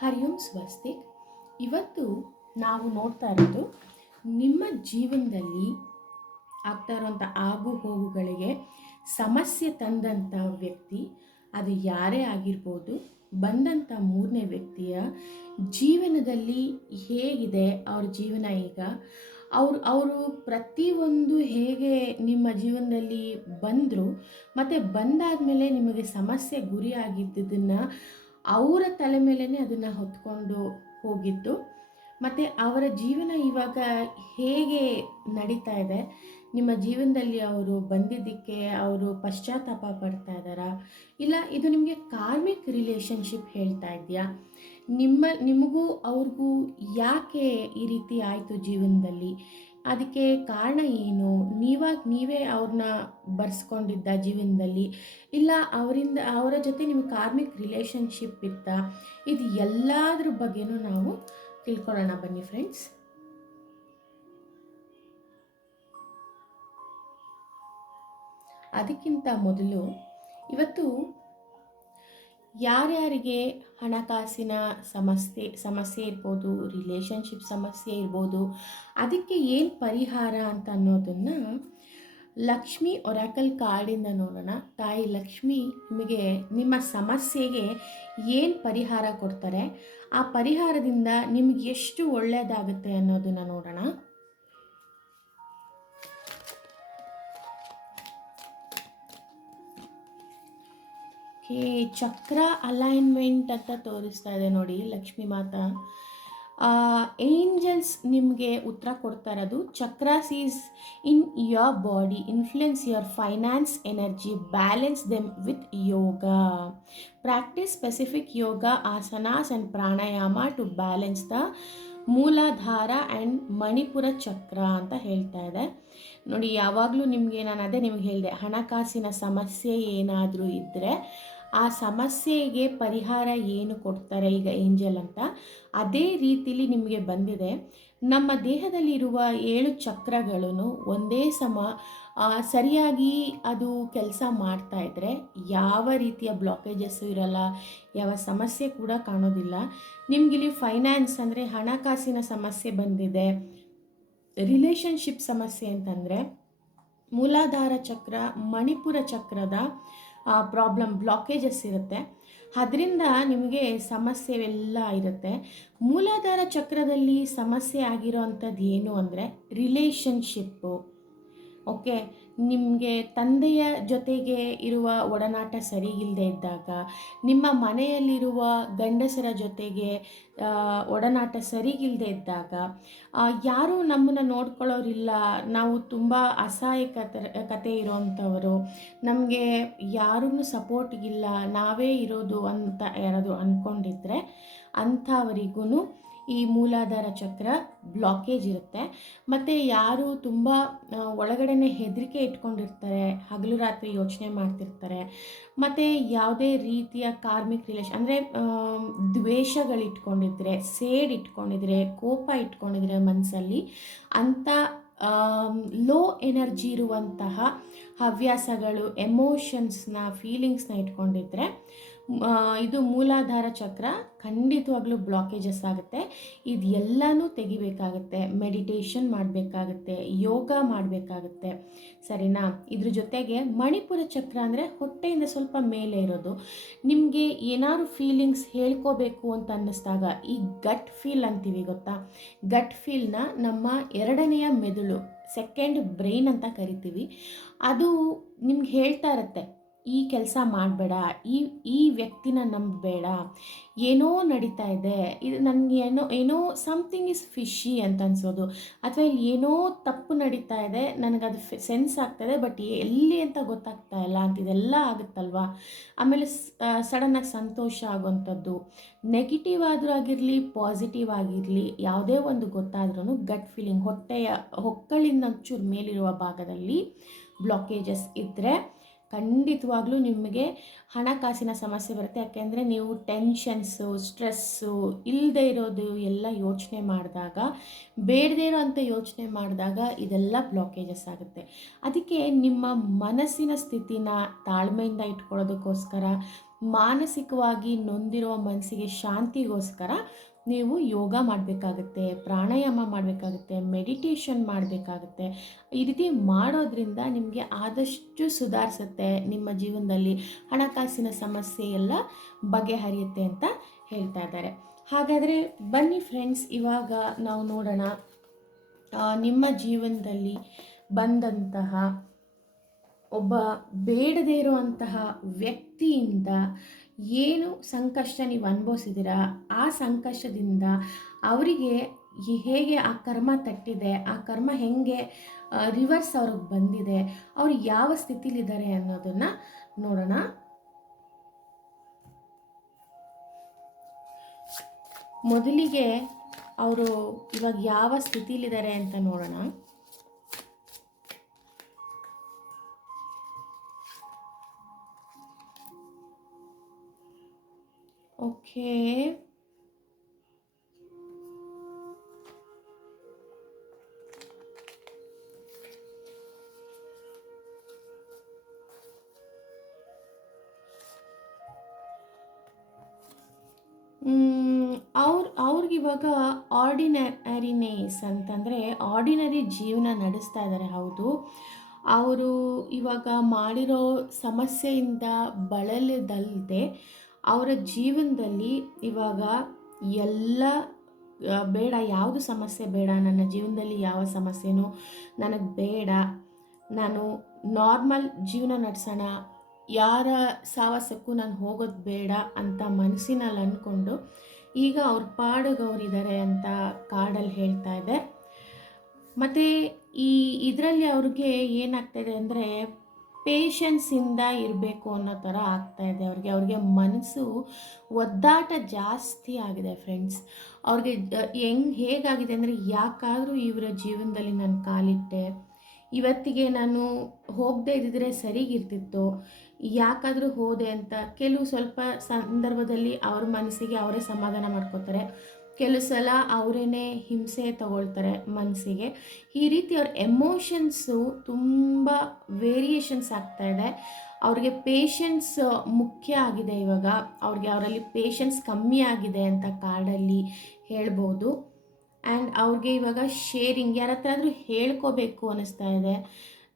ಹರಿ ಓಂ ಸ್ವಸ್ತಿಕ್. ಇವತ್ತು ನಾವು ನೋಡ್ತಾ ಇರೋದು ನಿಮ್ಮ ಜೀವನದಲ್ಲಿ ಆಗ್ತಾ ಇರೋಂಥ ಆಗು ಹೋಗುಗಳಿಗೆ ಸಮಸ್ಯೆ ತಂದಂಥ ವ್ಯಕ್ತಿ, ಅದು ಯಾರೇ ಆಗಿರ್ಬೋದು, ಬಂದಂಥ ಮೂರನೇ ವ್ಯಕ್ತಿಯ ಜೀವನದಲ್ಲಿ ಹೇಗಿದೆ ಅವ್ರ ಜೀವನ ಈಗ, ಅವರು ಪ್ರತಿಯೊಂದು ಹೇಗೆ ನಿಮ್ಮ ಜೀವನದಲ್ಲಿ ಬಂದರು ಮತ್ತು ಬಂದಾದಮೇಲೆ ನಿಮಗೆ ಸಮಸ್ಯೆ ಗುರಿಯಾಗಿದ್ದನ್ನು ಅವರ ತಲೆ ಮೇಲೇ ಅದನ್ನು ಹೊತ್ಕೊಂಡು ಹೋಗಿತ್ತು ಮತ್ತು ಅವರ ಜೀವನ ಇವಾಗ ಹೇಗೆ ನಡೀತಾ ಇದೆ, ನಿಮ್ಮ ಜೀವನದಲ್ಲಿ ಅವರು ಬಂದಿದ್ದಕ್ಕೆ ಅವರು ಪಶ್ಚಾತ್ತಾಪ ಪಡ್ತಾ ಇದ್ದಾರಾ, ಇಲ್ಲ ಇದು ನಿಮಗೆ ಕಾರ್ಮಿಕ್ ರಿಲೇಷನ್ಶಿಪ್ ಹೇಳ್ತಾ ಇದೆಯಾ, ನಿಮಗೂ ಅವ್ರಿಗೂ ಯಾಕೆ ಈ ರೀತಿ ಆಯಿತು ಜೀವನದಲ್ಲಿ, ಅದಕ್ಕೆ ಕಾರಣ ಏನು, ನೀವೇ ಅವ್ರನ್ನ ಬರ್ಸ್ಕೊಂಡಿದ್ದ ಜೀವನದಲ್ಲಿ, ಇಲ್ಲ ಅವರ ಜೊತೆ ನಿಮಗೆ ಕಾರ್ಮಿಕ್ ರಿಲೇಷನ್ಶಿಪ್ ಇತ್ತಾ, ಇದು ಎಲ್ಲದ್ರ ಬಗ್ಗೆನೂ ನಾವು ತಿಳ್ಕೊಳ್ಳೋಣ ಬನ್ನಿ ಫ್ರೆಂಡ್ಸ್. ಅದಕ್ಕಿಂತ ಮೊದಲು ಇವತ್ತು ಯಾರ್ಯಾರಿಗೆ ಹಣಕಾಸಿನ ಸಮಸ್ಯೆ ಇರ್ಬೋದು, ರಿಲೇಷನ್ಶಿಪ್ ಸಮಸ್ಯೆ ಇರ್ಬೋದು, ಅದಕ್ಕೆ ಏನು ಪರಿಹಾರ ಅಂತ ಅನ್ನೋದನ್ನು ಲಕ್ಷ್ಮಿ ಒರಾಕಲ್ ಕಾರ್ಡಿಂದ ನೋಡೋಣ. ತಾಯಿ ಲಕ್ಷ್ಮಿ ನಿಮಗೆ ನಿಮ್ಮ ಸಮಸ್ಯೆಗೆ ಏನು ಪರಿಹಾರ ಕೊಡ್ತಾರೆ, ಆ ಪರಿಹಾರದಿಂದ ನಿಮ್ಗೆ ಎಷ್ಟು ಒಳ್ಳೆಯದಾಗುತ್ತೆ ಅನ್ನೋದನ್ನು ನೋಡೋಣ. ಚಕ್ರ ಅಲೈನ್ಮೆಂಟ್ ಅಂತ ತೋರಿಸ್ತಾ ಇದೆ ನೋಡಿ ಲಕ್ಷ್ಮೀ ಮಾತಾ. ಏಂಜಲ್ಸ್ ನಿಮಗೆ ಉತ್ತರ ಕೊಡ್ತಾ ಇರೋದು, chakras is in your body, influence your finance energy, balance them with yoga, practice specific yoga asanas and pranayama to balance the Muladhara and Manipura chakra ಅಂತ ಹೇಳ್ತಾ ಇದೆ ನೋಡಿ. ಯಾವಾಗಲೂ ನಿಮಗೆ ನಾನು ನಿಮಗೆ ಹೇಳಿದೆ, ಹಣಕಾಸಿನ ಸಮಸ್ಯೆ ಏನಾದರೂ ಇದ್ದರೆ ಆ ಸಮಸ್ಯೆಗೆ ಪರಿಹಾರ ಏನು ಕೊಡ್ತಾರೆ ಈಗ ಏಂಜಲ್ ಅಂತ, ಅದೇ ರೀತಿಲಿ ನಿಮಗೆ ಬಂದಿದೆ. ನಮ್ಮ ದೇಹದಲ್ಲಿರುವ 7 ಚಕ್ರಗಳನ್ನು ಒಂದೇ ಸಮ ಸರಿಯಾಗಿ ಅದು ಕೆಲಸ ಮಾಡ್ತಾ ಇದ್ದರೆ ಯಾವ ರೀತಿಯ ಬ್ಲಾಕೇಜಸ್ಸು ಇರಲ್ಲ, ಯಾವ ಸಮಸ್ಯೆ ಕೂಡ ಕಾಣೋದಿಲ್ಲ. ನಿಮಗಿಲ್ಲಿ ಫೈನಾನ್ಸ್ ಅಂದರೆ ಹಣಕಾಸಿನ ಸಮಸ್ಯೆ ಬಂದಿದೆ, ರಿಲೇಷನ್ಶಿಪ್ ಸಮಸ್ಯೆ ಅಂತಂದರೆ ಮೂಲಾಧಾರ ಚಕ್ರ, ಮಣಿಪುರ ಚಕ್ರದ ಪ್ರಾಬ್ಲಮ್ ಬ್ಲಾಕೇಜಸ್ ಇರುತ್ತೆ, ಅದರಿಂದ ನಿಮಗೆ ಸಮಸ್ಯೆವೆಲ್ಲ ಇರುತ್ತೆ. ಮೂಲಾಧಾರ ಚಕ್ರದಲ್ಲಿ ಸಮಸ್ಯೆ ಆಗಿರೋ ಅಂಥದ್ದು ಏನು ಅಂದರೆ ರಿಲೇಷನ್ಶಿಪ್ಪು. ಓಕೆ, ನಿಮಗೆ ತಂದೆಯ ಜೊತೆಗೆ ಇರುವ ಒಡನಾಟ ಸರಿ ಇಲ್ಲದೆ ಇದ್ದಾಗ, ನಿಮ್ಮ ಮನೆಯಲ್ಲಿರುವ ಗಂಡಸರ ಜೊತೆಗೆ ಒಡನಾಟ ಸರಿಗಿಲ್ಲದೆ ಇದ್ದಾಗ, ಯಾರೂ ನಮ್ಮನ್ನು ನೋಡ್ಕೊಳ್ಳೋರಿಲ್ಲ, ನಾವು ತುಂಬ ಕತೆ ಇರೋವಂಥವರು, ನಮಗೆ ಯಾರೂ ಸಪೋರ್ಟಿಗಿಲ್ಲ, ನಾವೇ ಇರೋದು ಅಂತ ಯಾರಾದರೂ ಅಂದ್ಕೊಂಡಿದ್ರೆ ಅಂಥವರಿಗೂ ಈ ಮೂಲಾಧಾರ ಚಕ್ರ ಬ್ಲಾಕೇಜ್ ಇರುತ್ತೆ. ಮತ್ತು ಯಾರು ತುಂಬ ಒಳಗಡೆನೆ ಹೆದರಿಕೆ ಇಟ್ಕೊಂಡಿರ್ತಾರೆ, ಹಗಲು ರಾತ್ರಿ ಯೋಚನೆ ಮಾಡ್ತಿರ್ತಾರೆ, ಮತ್ತು ಯಾವುದೇ ರೀತಿಯ ಕಾರ್ಮಿಕ್ ರಿಲೇಷನ್ ಅಂದರೆ ದ್ವೇಷಗಳಿಟ್ಕೊಂಡಿದ್ರೆ, ಸೇಡ್ ಇಟ್ಕೊಂಡಿದ್ರೆ, ಕೋಪ ಇಟ್ಕೊಂಡಿದ್ರೆ ಮನಸ್ಸಲ್ಲಿ, ಅಂಥ ಲೋ ಎನರ್ಜಿ ಇರುವಂತಹ ಹವ್ಯಾಸಗಳು, ಎಮೋಷನ್ಸ್ನ, ಫೀಲಿಂಗ್ಸ್ನ ಇಟ್ಕೊಂಡಿದ್ರೆ ಇದು ಮೂಲಾಧಾರ ಚಕ್ರ ಖಂಡಿತವಾಗ್ಲೂ ಬ್ಲಾಕೇಜಸ್ ಆಗುತ್ತೆ. ಇದೆಲ್ಲನೂ ತೆಗಿಬೇಕಾಗುತ್ತೆ, ಮೆಡಿಟೇಷನ್ ಮಾಡಬೇಕಾಗುತ್ತೆ, ಯೋಗ ಮಾಡಬೇಕಾಗುತ್ತೆ, ಸರಿನಾ. ಇದ್ರ ಜೊತೆಗೆ ಮಣಿಪುರ ಚಕ್ರ ಅಂದರೆ ಹೊಟ್ಟೆಯಿಂದ ಸ್ವಲ್ಪ ಮೇಲೆ ಇರೋದು, ನಿಮಗೆ ಏನಾದ್ರು ಫೀಲಿಂಗ್ಸ್ ಹೇಳ್ಕೋಬೇಕು ಅಂತ ಅನ್ನಿಸ್ದಾಗ, ಈ ಗಟ್ ಫೀಲ್ ಅಂತೀವಿ ಗೊತ್ತಾ, ಗಟ್ ಫೀಲ್ನ ನಮ್ಮ 2ನೇ ಮೆದುಳು, ಸೆಕೆಂಡ್ ಬ್ರೈನ್ ಅಂತ ಕರಿತೀವಿ, ಅದು ನಿಮ್ಗೆ ಹೇಳ್ತಾ ಇರುತ್ತೆ, ಈ ಕೆಲಸ ಮಾಡಬೇಡ, ಈ ವ್ಯಕ್ತಿನ ನಂಬಬೇಡ, ಏನೋ ನಡೀತಾ ಇದೆ, ಇದು ನನಗೆ ಏನೋ ಸಮಥಿಂಗ್ ಇಸ್ ಫಿಶಿ ಅಂತ ಅನ್ಸೋದು, ಅಥವಾ ಇಲ್ಲಿ ಏನೋ ತಪ್ಪು ನಡೀತಾ ಇದೆ, ನನಗದು ಸೆನ್ಸ್ ಆಗ್ತಾಯಿದೆ, ಬಟ್ ಎಲ್ಲಿ ಅಂತ ಗೊತ್ತಾಗ್ತಾ ಇಲ್ಲ ಅಂತ, ಇದೆಲ್ಲ ಆಗುತ್ತಲ್ವ. ಆಮೇಲೆ ಸಡನ್ನಾಗಿ ಸಂತೋಷ ಆಗುವಂಥದ್ದು, ನೆಗೆಟಿವ್ ಆದರೂ ಆಗಿರಲಿ, ಪಾಸಿಟಿವ್ ಆಗಿರಲಿ, ಯಾವುದೇ ಒಂದು ಗೊತ್ತಾದ್ರೂ ಗಟ್ ಫೀಲಿಂಗ್, ಹೊಕ್ಕಳಿಂದ ಚೂರು ಮೇಲಿರುವ ಭಾಗದಲ್ಲಿ ಬ್ಲಾಕೇಜಸ್ ಇದ್ದರೆ ಖಂಡಿತವಾಗ್ಲೂ ನಿಮಗೆ ಹಣಕಾಸಿನ ಸಮಸ್ಯೆ ಬರುತ್ತೆ. ಯಾಕೆಂದರೆ ನೀವು ಟೆನ್ಷನ್ಸು, ಸ್ಟ್ರೆಸ್ಸು ಇಲ್ಲದೆ ಇರೋದು ಎಲ್ಲ ಯೋಚನೆ ಮಾಡಿದಾಗ, ಬೇಡದೇ ಇರೋ ಅಂಥ ಯೋಚನೆ ಮಾಡಿದಾಗ ಇದೆಲ್ಲ ಬ್ಲಾಕೇಜಸ್ ಆಗುತ್ತೆ. ಅದಕ್ಕೆ ನಿಮ್ಮ ಮನಸ್ಸಿನ ಸ್ಥಿತಿನ ತಾಳ್ಮೆಯಿಂದ ಇಟ್ಕೊಳ್ಳೋದಕ್ಕೋಸ್ಕರ ಮಾನಸಿಕವಾಗಿ ನೊಂದಿರುವ ಮನಸ್ಸಿಗೆ ಶಾಂತಿಗೋಸ್ಕರ ನೀವು ಯೋಗ ಮಾಡಬೇಕಾಗುತ್ತೆ, ಪ್ರಾಣಾಯಾಮ ಮಾಡಬೇಕಾಗುತ್ತೆ, ಮೆಡಿಟೇಷನ್ ಮಾಡಬೇಕಾಗುತ್ತೆ. ಈ ರೀತಿ ಮಾಡೋದ್ರಿಂದ ನಿಮಗೆ ಆದಷ್ಟು ಸುಧಾರಿಸುತ್ತೆ, ನಿಮ್ಮ ಜೀವನದಲ್ಲಿ ಹಣಕಾಸಿನ ಸಮಸ್ಯೆ ಎಲ್ಲ ಬಗೆಹರಿಯುತ್ತೆ ಅಂತ ಹೇಳ್ತಾ ಇದ್ದಾರೆ. ಹಾಗಾದರೆ ಬನ್ನಿ ಫ್ರೆಂಡ್ಸ್, ಇವಾಗ ನಾವು ನೋಡೋಣ ನಿಮ್ಮ ಜೀವನದಲ್ಲಿ ಬಂದಂತಹ ಒಬ್ಬ ಬೇಡದೇ ಇರುವಂತಹ ವ್ಯಕ್ತಿಯಿಂದ ಏನು ಸಂಕಷ್ಟ ನೀವು ಅನುಭವಿಸಿದ್ದೀರಾ, ಆ ಸಂಕಷ್ಟದಿಂದ ಅವರಿಗೆ ಹೇಗೆ ಆ ಕರ್ಮ ತಟ್ಟಿದೆ, ಆ ಕರ್ಮ ಹೇಗೆ ರಿವರ್ಸ್ ಅವ್ರಿಗೆ ಬಂದಿದೆ, ಅವ್ರು ಯಾವ ಸ್ಥಿತಿಲಿದ್ದಾರೆ ಅನ್ನೋದನ್ನು ನೋಡೋಣ. ಮೊದಲಿಗೆ ಅವರು ಇವಾಗ ಯಾವ ಸ್ಥಿತಿಲಿದ್ದಾರೆ ಅಂತ ನೋಡೋಣ. ಓಕೆ, ಅವ್ರಿಗಿವಾಗ ಆರ್ಡಿನರಿನೇಸ್ ಅಂತಂದರೆ ಆರ್ಡಿನರಿ ಜೀವನ ನಡೆಸ್ತಾ ಇದ್ದಾರೆ. ಹೌದು, ಅವರು ಇವಾಗ ಮಾಡಿರೋ ಸಮಸ್ಯೆಯಿಂದ ಬಳಲದಲ್ಲದೆ ಅವರ ಜೀವನದಲ್ಲಿ ಇವಾಗ ಎಲ್ಲ ಬೇಡ, ಯಾವುದು ಸಮಸ್ಯೆ ಬೇಡ, ನನ್ನ ಜೀವನದಲ್ಲಿ ಯಾವ ಸಮಸ್ಯೆನೂ ನನಗೆ ಬೇಡ, ನಾನು ನಾರ್ಮಲ್ ಜೀವನ ನಡೆಸೋಣ, ಯಾರ ಸಾಹಸಕ್ಕೂ ನಾನು ಹೋಗೋದು ಬೇಡ ಅಂತ ಮನಸ್ಸಿನಲ್ಲಿ ಅಂದ್ಕೊಂಡು ಈಗ ಅವ್ರ ಪಾಡಿಗೆ ಅವರಿದ್ದಾರೆ ಅಂತ ಕಾರ್ಡಲ್ಲಿ ಹೇಳ್ತಾ ಇದೆ. ಮತ್ತು ಇದರಲ್ಲಿ ಅವ್ರಿಗೆ ಏನಾಗ್ತಾಯಿದೆ ಅಂದರೆ ಪೇಷನ್ಸಿಂದ ಇರಬೇಕು ಅನ್ನೋ ಥರ ಆಗ್ತಾಯಿದೆ. ಅವ್ರಿಗೆ ಮನಸ್ಸು ಒದ್ದಾಟ ಜಾಸ್ತಿ ಆಗಿದೆ ಫ್ರೆಂಡ್ಸ್. ಅವ್ರಿಗೆ ಹೇಗಾಗಿದೆ ಅಂದರೆ, ಯಾಕಾದರೂ ಇವರ ಜೀವನದಲ್ಲಿ ನಾನು ಕಾಲಿಟ್ಟೆ, ಇವತ್ತಿಗೆ ನಾನು ಹೋಗದೆ ಇದ್ದಿದ್ರೆ ಸರಿಗಿರ್ತಿತ್ತು, ಯಾಕಾದರೂ ಹೋದೆ ಅಂತ ಕೆಲವು ಸ್ವಲ್ಪ ಸಂದರ್ಭದಲ್ಲಿ ಅವ್ರ ಮನಸ್ಸಿಗೆ ಅವರೇ ಸಮಾಧಾನ ಮಾಡ್ಕೋತಾರೆ. ಕೆಲವು ಸಲ ಅವರೇ ಹಿಂಸೆ ತಗೊಳ್ತಾರೆ ಮನಸ್ಸಿಗೆ. ಈ ರೀತಿ ಅವ್ರ ಎಮೋಷನ್ಸು ತುಂಬ ವೇರಿಯೇಷನ್ಸ್ ಆಗ್ತಾಯಿದೆ. ಅವ್ರಿಗೆ ಪೇಷನ್ಸ್ ಮುಖ್ಯ ಆಗಿದೆ. ಇವಾಗ ಅವರಲ್ಲಿ ಪೇಷನ್ಸ್ ಕಮ್ಮಿ ಆಗಿದೆ ಅಂತ ಕಾರ್ಡಲ್ಲಿ ಹೇಳ್ಬೋದು. ಆ್ಯಂಡ್ ಅವ್ರಿಗೆ ಇವಾಗ ಶೇರಿಂಗ್ ಯಾರ ಹತ್ರ ಆದರೂ ಹೇಳ್ಕೋಬೇಕು ಅನ್ನಿಸ್ತಾ ಇದೆ.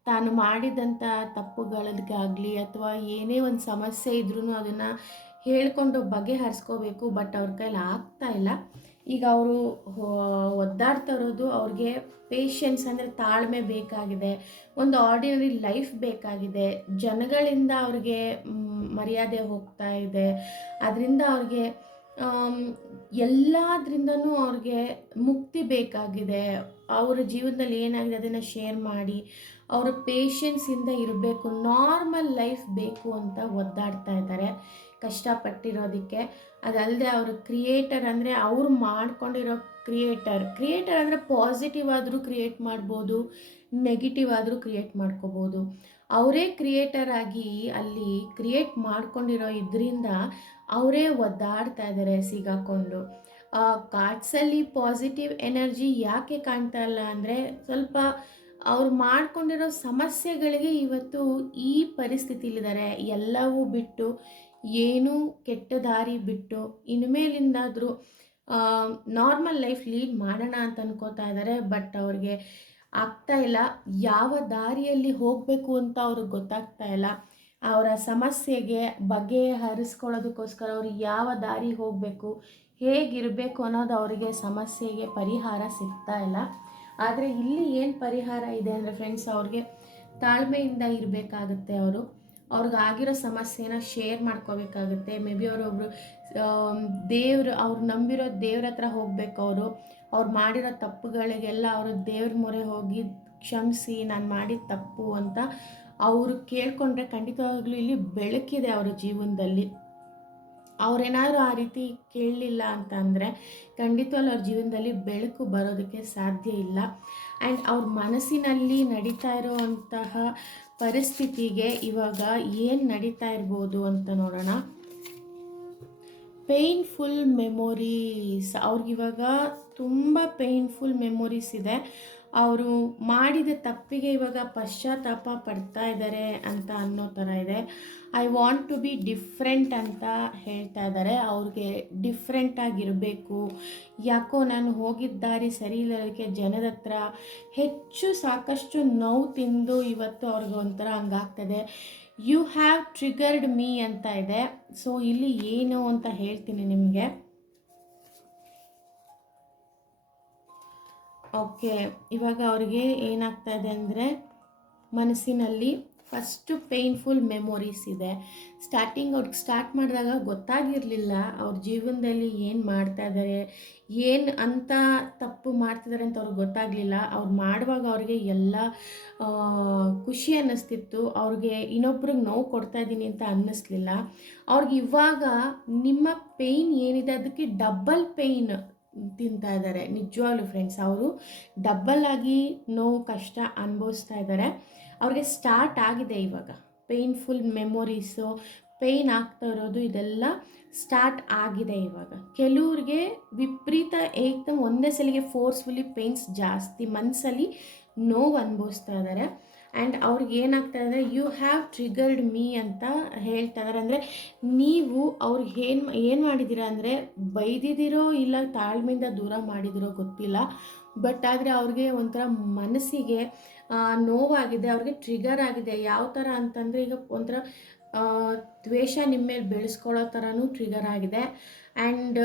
ತಾನು ಮಾಡಿದಂಥ ತಪ್ಪುಗಳಿಗಾಗಲಿ ಅಥವಾ ಏನೇ ಒಂದು ಸಮಸ್ಯೆ ಇದ್ರೂ ಅದನ್ನು ಹೇಳ್ಕೊಂಡು ಬಗೆಹರಿಸ್ಕೋಬೇಕು. ಬಟ್ ಅವ್ರ ಕೈಲಿ ಆಗ್ತಾಯಿಲ್ಲ. ಈಗ ಅವರು ಒದ್ದಾಡ್ತಾ ಇರೋದು, ಅವ್ರಿಗೆ ಪೇಷನ್ಸ್ ಅಂದರೆ ತಾಳ್ಮೆ ಬೇಕಾಗಿದೆ, ಒಂದು ಆರ್ಡಿನರಿ ಲೈಫ್ ಬೇಕಾಗಿದೆ. ಜನಗಳಿಂದ ಅವ್ರಿಗೆ ಮರ್ಯಾದೆ ಹೋಗ್ತಾ ಇದೆ. ಅದರಿಂದ ಅವ್ರಿಗೆ ಎಲ್ಲದ್ರಿಂದನೂ ಅವ್ರಿಗೆ ಮುಕ್ತಿ ಬೇಕಾಗಿದೆ. ಅವರ ಜೀವನದಲ್ಲಿ ಏನಾಗಿದೆ ಅದನ್ನು ಶೇರ್ ಮಾಡಿ ಅವರು ಪೇಷನ್ಸಿಂದ ಇರಬೇಕು, ನಾರ್ಮಲ್ ಲೈಫ್ ಬೇಕು ಅಂತ ಒದ್ದಾಡ್ತಾ ಇದ್ದಾರೆ ಕಷ್ಟಪಟ್ಟಿರೋದಕ್ಕೆ. ಅದಲ್ಲದೆ ಅವರು ಕ್ರಿಯೇಟರ್ ಅಂದರೆ ಅವ್ರು ಮಾಡ್ಕೊಂಡಿರೋ ಕ್ರಿಯೇಟರ್ ಅಂದರೆ ಪಾಸಿಟಿವ್ ಆದರೂ ಕ್ರಿಯೇಟ್ ಮಾಡ್ಬೋದು, ನೆಗೆಟಿವ್ ಆದರೂ ಕ್ರಿಯೇಟ್ ಮಾಡ್ಕೋಬೋದು. ಅವರೇ ಕ್ರಿಯೇಟರ್ ಆಗಿ ಅಲ್ಲಿ ಕ್ರಿಯೇಟ್ ಮಾಡ್ಕೊಂಡಿರೋ ಇದರಿಂದ ಅವರೇ ಒದ್ದಾಡ್ತಾ ಇದ್ದಾರೆ ಸಿಗಾಕೊಂಡು. ಕಾರ್ಡ್ಸಲ್ಲಿ ಪಾಸಿಟಿವ್ ಎನರ್ಜಿ ಯಾಕೆ ಕಾಣ್ತಾ ಇಲ್ಲ ಅಂದರೆ, ಸ್ವಲ್ಪ ಅವ್ರು ಮಾಡ್ಕೊಂಡಿರೋ ಸಮಸ್ಯೆಗಳಿಗೆ ಇವತ್ತು ಈ ಪರಿಸ್ಥಿತಿಲಿದ್ದಾರೆ. ಎಲ್ಲವೂ ಬಿಟ್ಟು, ಏನೂ ಕೆಟ್ಟ ದಾರಿ ಬಿಟ್ಟು ಇನ್ಮೇಲಿಂದಾದರೂ ನಾರ್ಮಲ್ ಲೈಫ್ ಲೀಡ್ ಮಾಡೋಣ ಅಂತ ಅನ್ಕೋತಾ ಇದ್ದಾರೆ. ಬಟ್ ಅವ್ರಿಗೆ ಆಗ್ತಾ ಇಲ್ಲ. ಯಾವ ದಾರಿಯಲ್ಲಿ ಹೋಗಬೇಕು ಅಂತ ಅವ್ರಿಗೆ ಗೊತ್ತಾಗ್ತಾ ಇಲ್ಲ. ಅವರ ಸಮಸ್ಯೆಗೆ ಬಗೆಹರಿಸ್ಕೊಳ್ಳೋದಕ್ಕೋಸ್ಕರ ಅವರು ಯಾವ ದಾರಿ ಹೋಗಬೇಕು, ಹೇಗಿರಬೇಕು ಅನ್ನೋದು ಅವರಿಗೆ ಸಮಸ್ಯೆಗೆ ಪರಿಹಾರ ಸಿಗ್ತಾ ಇಲ್ಲ. ಆದರೆ ಇಲ್ಲಿ ಏನು ಪರಿಹಾರ ಇದೆ ಅಂದರೆ ಫ್ರೆಂಡ್ಸ್, ಅವ್ರಿಗೆ ತಾಳ್ಮೆಯಿಂದ ಇರಬೇಕಾಗುತ್ತೆ. ಅವ್ರಿಗಾಗಿರೋ ಸಮಸ್ಯೆನ ಶೇರ್ ಮಾಡ್ಕೋಬೇಕಾಗುತ್ತೆ. ಮೇ ಬಿ ಅವರೊಬ್ಬರು ಅವ್ರು ನಂಬಿರೋ ದೇವ್ರ ಹತ್ರ ಹೋಗ್ಬೇಕು. ಅವ್ರು ಮಾಡಿರೋ ತಪ್ಪುಗಳಿಗೆಲ್ಲ ಅವರು ದೇವ್ರ ಮೊರೆ ಹೋಗಿ ಕ್ಷಮಿಸಿ, ನಾನು ಮಾಡಿದ ತಪ್ಪು ಅಂತ ಅವರು ಕೇಳ್ಕೊಂಡ್ರೆ ಖಂಡಿತವಾಗ್ಲೂ ಇಲ್ಲಿ ಬೆಳಕಿದೆ ಅವರ ಜೀವನದಲ್ಲಿ. ಅವರೇನಾದರೂ ಆ ರೀತಿ ಕೇಳಲಿಲ್ಲ ಅಂತ ಅಂದರೆ ಖಂಡಿತವಾಗ್ಲೂ ಅವ್ರ ಜೀವನದಲ್ಲಿ ಬೆಳಕು ಬರೋದಕ್ಕೆ ಸಾಧ್ಯ ಇಲ್ಲ. ಆ್ಯಂಡ್ ಅವ್ರ ಮನಸ್ಸಿನಲ್ಲಿ ನಡೀತಾ ಇರೋವಂತಹ ಪರಿಸ್ಥಿತಿಗೆ ಇವಾಗ ಏನು ನಡೀತಾ ಇರ್ಬೋದು ಅಂತ ನೋಡೋಣ. ಪೇಯ್ನ್ಫುಲ್ ಮೆಮೊರೀಸ್, ಅವ್ರಿಗಿವಾಗ ತುಂಬ ಪೇಯ್ನ್ಫುಲ್ ಮೆಮೊರೀಸ್ ಇದೆ. ಅವರು ಮಾಡಿದ ತಪ್ಪಿಗೆ ಇವಾಗ ಪಶ್ಚಾತ್ತಾಪ ಪಡ್ತಾ ಇದ್ದಾರೆ ಅಂತ ಅನ್ನೋ ಥರ ಇದೆ. I want to be different ಅಂತ ಹೇಳ್ತಾ ಇದ್ದಾರೆ. ಅವ್ರಿಗೆ ಡಿಫ್ರೆಂಟಾಗಿರಬೇಕು, ಯಾಕೋ ನಾನು ಹೋಗಿದ್ದ ದಾರಿ ಸರಿ ಇಲ್ಲದಕ್ಕೆ ಜನದ ಹತ್ರ ಸಾಕಷ್ಟು ನೋವು ತಿಂದು ಇವತ್ತು ಅವ್ರಿಗೆ ಒಂಥರ ಹಂಗಾಗ್ತದೆ. ಯು ಹ್ಯಾವ್ ಟ್ರಿಗರ್ಡ್ ಮೀ ಅಂತ ಇದೆ. ಸೊ ಇಲ್ಲಿ ಏನು ಅಂತ ಹೇಳ್ತೀನಿ ನಿಮಗೆ. ಓಕೆ, ಇವಾಗ ಅವ್ರಿಗೆ ಏನಾಗ್ತಾ ಇದೆ ಅಂದರೆ ಮನಸ್ಸಿನಲ್ಲಿ ಫಸ್ಟು ಪೇಯ್ನ್ಫುಲ್ ಮೆಮೊರೀಸ್ ಇದೆ. ಅವ್ರಿಗೆ ಸ್ಟಾರ್ಟ್ ಮಾಡಿದಾಗ ಗೊತ್ತಾಗಿರಲಿಲ್ಲ ಅವ್ರ ಜೀವನದಲ್ಲಿ ಏನು ಮಾಡ್ತಾ ಇದ್ದಾರೆ, ಏನು ಅಂತ ತಪ್ಪು ಮಾಡ್ತಿದ್ದಾರೆ ಅಂತ ಅವ್ರಿಗೆ ಗೊತ್ತಾಗಲಿಲ್ಲ. ಅವ್ರು ಮಾಡುವಾಗ ಅವ್ರಿಗೆ ಎಲ್ಲ ಖುಷಿ ಅನ್ನಿಸ್ತಿತ್ತು, ಅವ್ರಿಗೆ ಇನ್ನೊಬ್ರಿಗೆ ನೋವು ಕೊಡ್ತಾ ಇದ್ದೀನಿ ಅಂತ ಅನ್ನಿಸ್ಲಿಲ್ಲ. ಅವ್ರಿಗೆ ಇವಾಗ ನಿಮ್ಮ ಪೇಯ್ನ್ ಏನಿದೆ ಅದಕ್ಕೆ ಡಬಲ್ ಪೇಯ್ನ್ ತಿಂತಾ ಇದ್ದಾರೆ. ನಿಜವಾಗ್ಲೂ ಫ್ರೆಂಡ್ಸ್, ಅವರು ಡಬ್ಬಲ್ ಆಗಿ ನೋವು ಕಷ್ಟ ಅನುಭವಿಸ್ತಾ ಇದ್ದಾರೆ. ಅವ್ರಿಗೆ ಸ್ಟಾರ್ಟ್ ಆಗಿದೆ ಇವಾಗ ಪೇಯ್ನ್ಫುಲ್ ಮೆಮೊರೀಸು, ಪೇಯ್ನ್ ಆಗ್ತಾ ಇರೋದು ಇದೆಲ್ಲ ಸ್ಟಾರ್ಟ್ ಆಗಿದೆ ಇವಾಗ. ಕೆಲವ್ರಿಗೆ ವಿಪರೀತ ಏಕ್ದಮ್ ಒಂದೇ ಸಲಿಗೆ ಫೋರ್ಸ್ಫುಲಿ ಪೇಯ್ನ್ಸ್ ಜಾಸ್ತಿ, ಮನಸ್ಸಲ್ಲಿ ನೋವು ಅನುಭವಿಸ್ತಾ ಇದ್ದಾರೆ. ಆ್ಯಂಡ್ ಅವ್ರಿಗೆ ಏನಾಗ್ತಾ ಇದೆ, ಯು ಹ್ಯಾವ್ ಟ್ರಿಗರ್ಡ್ ಮೀ ಅಂತ ಹೇಳ್ತಾ ಇದ್ದಾರೆ. ಅಂದರೆ ನೀವು ಅವ್ರಿಗೆ ಏನು ಮಾಡಿದ್ದೀರಾ ಅಂದರೆ ಬೈದಿದ್ದೀರೋ ಇಲ್ಲ ತಾಳ್ಮೆಯಿಂದ ದೂರ ಮಾಡಿದಿರೋ ಗೊತ್ತಿಲ್ಲ, ಬಟ್ ಆದರೆ ಅವ್ರಿಗೆ ಒಂಥರ ಮನಸ್ಸಿಗೆ ನೋವಾಗಿದೆ, ಅವ್ರಿಗೆ ಟ್ರಿಗರ್ ಆಗಿದೆ. ಯಾವ ಥರ ಅಂತಂದರೆ ಈಗ ಒಂಥರ ದ್ವೇಷ ನಿಮ್ಮ ಮೇಲೆ ಬೆಳೆಸ್ಕೊಳ್ಳೋ ಥರನೂ ಟ್ರಿಗರ್ ಆಗಿದೆ. ಆ್ಯಂಡ್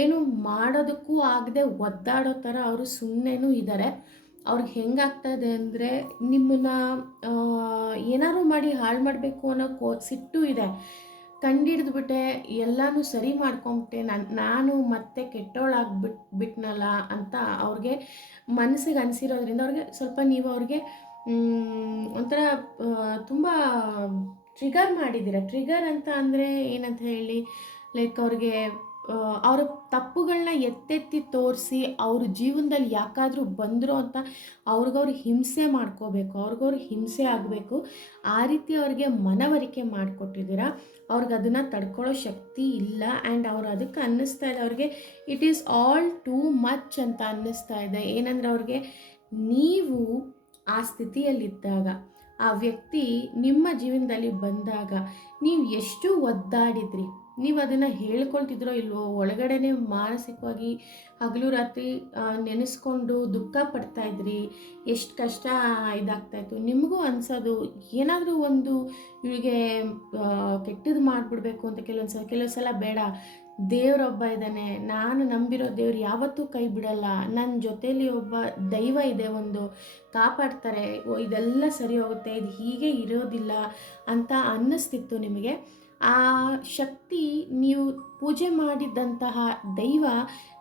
ಏನು ಮಾಡೋದಕ್ಕೂ ಆಗದೆ ಒದ್ದಾಡೋ ಥರ ಅವರು ಸುಮ್ಮನೆನೂ ಇದ್ದಾರೆ. ಅವ್ರಿಗೆ ಹೆಂಗಾಗ್ತಾ ಇದೆ ಅಂದರೆ ನಿಮ್ಮನ್ನ ಏನಾದ್ರು ಮಾಡಿ ಹಾಳು ಮಾಡಬೇಕು ಅನ್ನೋ ಸಿಟ್ಟು ಇದೆ. ಕಂಡಿಡಿದ್ಬಿಟ್ಟೆ ಎಲ್ಲನೂ ಸರಿ ಮಾಡ್ಕೊಂಬಿಟ್ಟೆ, ನಾನು ಮತ್ತೆ ಬಿಟ್ನಲ್ಲ ಅಂತ ಅವ್ರಿಗೆ ಮನಸ್ಸಿಗೆ ಅನಿಸಿರೋದ್ರಿಂದ ಅವ್ರಿಗೆ ಸ್ವಲ್ಪ ನೀವು ಅವ್ರಿಗೆ ಒಂಥರ ತುಂಬ ಟ್ರಿಗರ್ ಮಾಡಿದ್ದೀರ. ಟ್ರಿಗರ್ ಅಂತ ಅಂದರೆ ಏನಂತ ಹೇಳಿ, ಲೈಕ್ ಅವ್ರಿಗೆ ಅವರ ತಪ್ಪುಗಳನ್ನ ಎತ್ತೆತ್ತಿ ತೋರಿಸಿ ಅವ್ರ ಜೀವನದಲ್ಲಿ ಯಾಕಾದರೂ ಬಂದರು ಅಂತ ಅವ್ರಿಗವ್ರು ಹಿಂಸೆ ಮಾಡ್ಕೋಬೇಕು, ಅವ್ರಿಗವ್ರು ಹಿಂಸೆ ಆಗಬೇಕು, ಆ ರೀತಿ ಅವ್ರಿಗೆ ಮನವರಿಕೆ ಮಾಡಿಕೊಟ್ಟಿದ್ದೀರ. ಅವ್ರಿಗೆ ಅದನ್ನು ತಡ್ಕೊಳ್ಳೋ ಶಕ್ತಿ ಇಲ್ಲ. ಆ್ಯಂಡ್ ಅವ್ರು ಅದಕ್ಕೆ ಅನ್ನಿಸ್ತಾ ಇದೆ, ಅವ್ರಿಗೆ it is all too much ಅಂತ ಅನ್ನಿಸ್ತಾ ಇದೆ. ಏನಂದರೆ ಅವ್ರಿಗೆ ನೀವು ಆ ಸ್ಥಿತಿಯಲ್ಲಿದ್ದಾಗ, ಆ ವ್ಯಕ್ತಿ ನಿಮ್ಮ ಜೀವನದಲ್ಲಿ ಬಂದಾಗ ನೀವು ಎಷ್ಟು ಒದ್ದಾಡಿದ್ರಿ, ನೀವು ಅದನ್ನು ಹೇಳ್ಕೊಳ್ತಿದ್ರೋ ಇಲ್ವೋ, ಒಳಗಡೆನೆ ಮಾನಸಿಕವಾಗಿ ಹಗಲು ರಾತ್ರಿ ನೆನೆಸ್ಕೊಂಡು ದುಃಖ ಪಡ್ತಾಯಿದ್ರಿ, ಎಷ್ಟು ಕಷ್ಟ ಇದಾಗ್ತಾಯಿತ್ತು. ನಿಮಗೂ ಅನಿಸೋದು ಏನಾದರೂ ಒಂದು ಇವಳಿಗೆ ಕೆಟ್ಟದ್ದು ಮಾಡಿಬಿಡ್ಬೇಕು ಅಂತ ಕೆಲವು ಸಲ ಬೇಡ, ದೇವರೊಬ್ಬ ಇದ್ದಾನೆ, ನಾನು ನಂಬಿರೋ ದೇವ್ರು ಯಾವತ್ತೂ ಕೈ ಬಿಡಲ್ಲ, ನನ್ನ ಜೊತೇಲಿ ಒಬ್ಬ ದೈವ ಇದೆ, ಒಂದು ಕಾಪಾಡ್ತಾರೆ, ಇದೆಲ್ಲ ಸರಿ ಹೋಗುತ್ತೆ, ಇದು ಹೀಗೆ ಇರೋದಿಲ್ಲ ಅಂತ ಅನ್ನಿಸ್ತಿತ್ತು ನಿಮಗೆ. ಆ ಶಕ್ತಿ, ನೀವು ಪೂಜೆ ಮಾಡಿದ್ದಂತಹ ದೈವ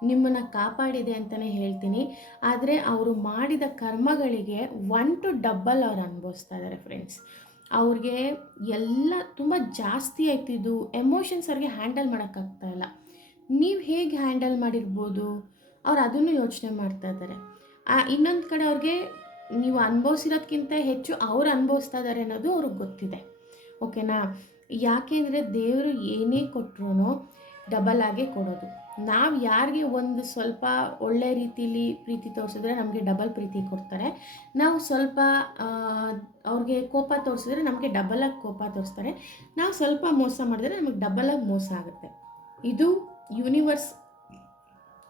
ನಿಮ್ಮನ್ನು ಕಾಪಾಡಿದೆ ಅಂತಲೇ ಹೇಳ್ತೀನಿ. ಆದರೆ ಅವರು ಮಾಡಿದ ಕರ್ಮಗಳಿಗೆ 1 to double ಅವ್ರು ಅನುಭವಿಸ್ತಾ ಇದ್ದಾರೆ ಫ್ರೆಂಡ್ಸ್. ಅವ್ರಿಗೆ ಎಲ್ಲ ತುಂಬ ಜಾಸ್ತಿ ಆಯ್ತಿದ್ದು, ಎಮೋಷನ್ಸ್ ಅವ್ರಿಗೆ ಹ್ಯಾಂಡಲ್ ಮಾಡೋಕ್ಕಾಗ್ತಾ ಇಲ್ಲ. ನೀವು ಹೇಗೆ ಹ್ಯಾಂಡಲ್ ಮಾಡಿರ್ಬೋದು, ಅವ್ರು ಅದನ್ನು ಯೋಚನೆ ಮಾಡ್ತಾ ಇದ್ದಾರೆ. ಇನ್ನೊಂದು ಕಡೆ ಅವ್ರಿಗೆ ನೀವು ಅನುಭವಿಸಿರೋದಕ್ಕಿಂತ ಹೆಚ್ಚು ಅವ್ರು ಅನುಭವಿಸ್ತಾ ಇದ್ದಾರೆ ಅನ್ನೋದು ಅವ್ರಿಗೆ ಗೊತ್ತಿದೆ. ಓಕೆನಾ? ಯಾಕೆಂದರೆ ದೇವರು ಏನೇ ಕೊಟ್ಟರು ಡಬಲ್ ಆಗೇ ಕೊಡೋದು. ನಾವು ಯಾರಿಗೆ ಒಂದು ಸ್ವಲ್ಪ ಒಳ್ಳೆ ರೀತಿಲಿ ಪ್ರೀತಿ ತೋರಿಸಿದ್ರೆ ನಮಗೆ ಡಬಲ್ ಪ್ರೀತಿ ಕೊಡ್ತಾರೆ. ನಾವು ಸ್ವಲ್ಪ ಅವ್ರಿಗೆ ಕೋಪ ತೋರಿಸಿದ್ರೆ ನಮಗೆ ಡಬಲಾಗಿ ಕೋಪ ತೋರಿಸ್ತಾರೆ. ನಾವು ಸ್ವಲ್ಪ ಮೋಸ ಮಾಡಿದ್ರೆ ನಮಗೆ ಡಬಲಾಗಿ ಮೋಸ ಆಗುತ್ತೆ. ಇದು ಯೂನಿವರ್ಸ್